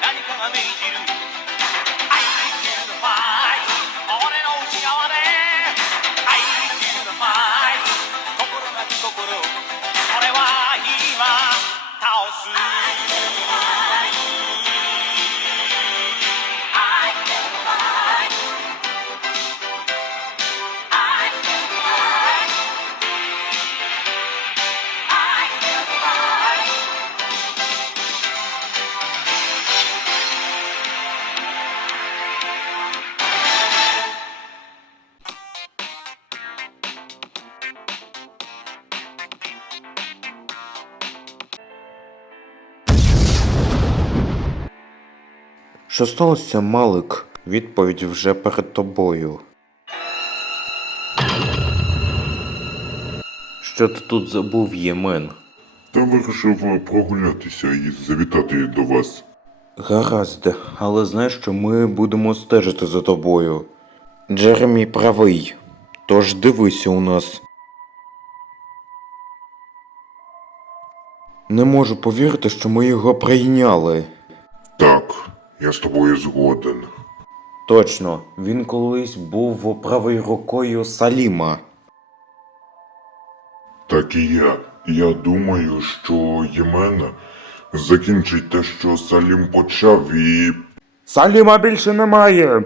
何かが命じ Що сталося, Малик? Відповідь вже перед тобою. Що ти тут забув, Ємен? Та вирішив прогулятися і завітати до вас. Гаразд, але знаєш, що ми будемо стежити за тобою. Джеремі правий, тож дивися у нас. Не можу повірити, що ми його прийняли. Так, я з тобою згоден. Точно, він колись був правою рукою Саліма. Так і я. Я думаю, що Ємена закінчить те, що Салім почав, і Саліма більше немає.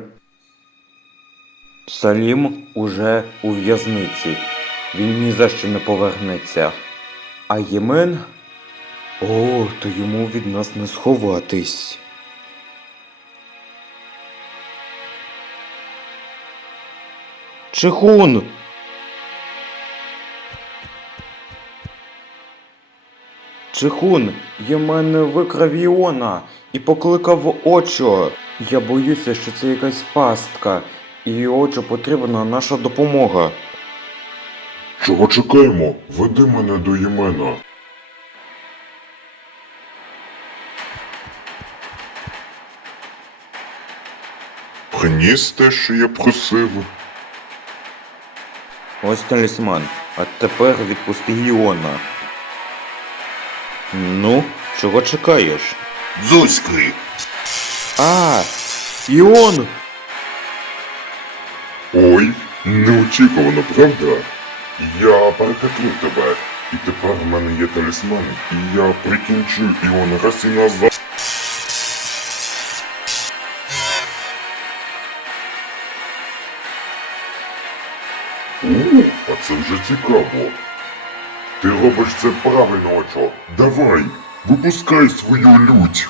Салім уже у в'язниці. Він ні за що не повернеться. А Ємен. О, то йому від нас не сховатись. Чихун! Чихун, Ємен викрав Іона і покликав Очо. Я боюся, що це якась пастка, і Очо потрібна наша допомога. чого чекаємо? Веди мене до Ємена. Приніс те, що я просив. Ось талісман, а тепер відпусти Іона. Ну, чого чекаєш? Зоськи! А, Іон! Ой, неочікувано, правда? Я перехитрив тебе. І тепер в мене є талісман, і я прикінчу Іон раз і назад. О, а це вже цікаво. Ти робиш це правильно, Очо. Давай, випускай свою лють.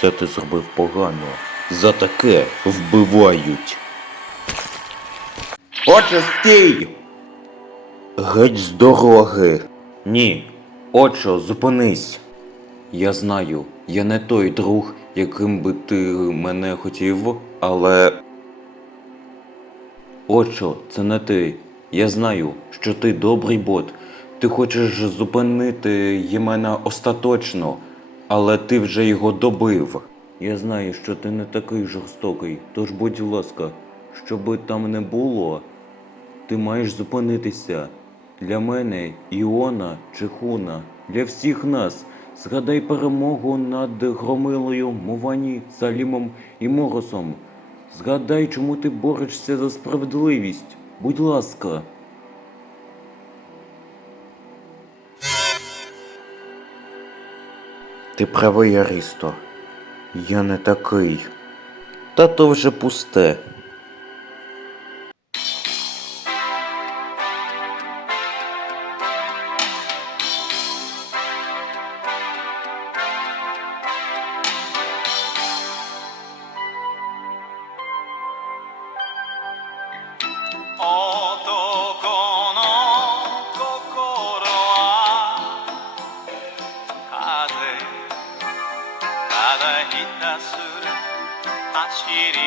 Це ти зробив погано. За таке вбивають. Отже, стій! Геть з дороги. Ні. Очо, зупинись. Я знаю, я не той друг, яким би ти мене хотів, але. Очо, це не ти. Я знаю, що ти добрий бот. Ти хочеш зупинити Ємена остаточно, але ти вже його добив. Я знаю, що ти не такий жорстокий, тож будь ласка, що би там не було, ти маєш зупинитися. Для мене, Іона, Чехуна, для всіх нас. Згадай перемогу над Громилою, Мовані, Салімом і Моросом. Згадай, чому ти борешся за справедливість. Будь ласка. Ти правий, Арісто. Я не такий. Та то вже пусте. Yeri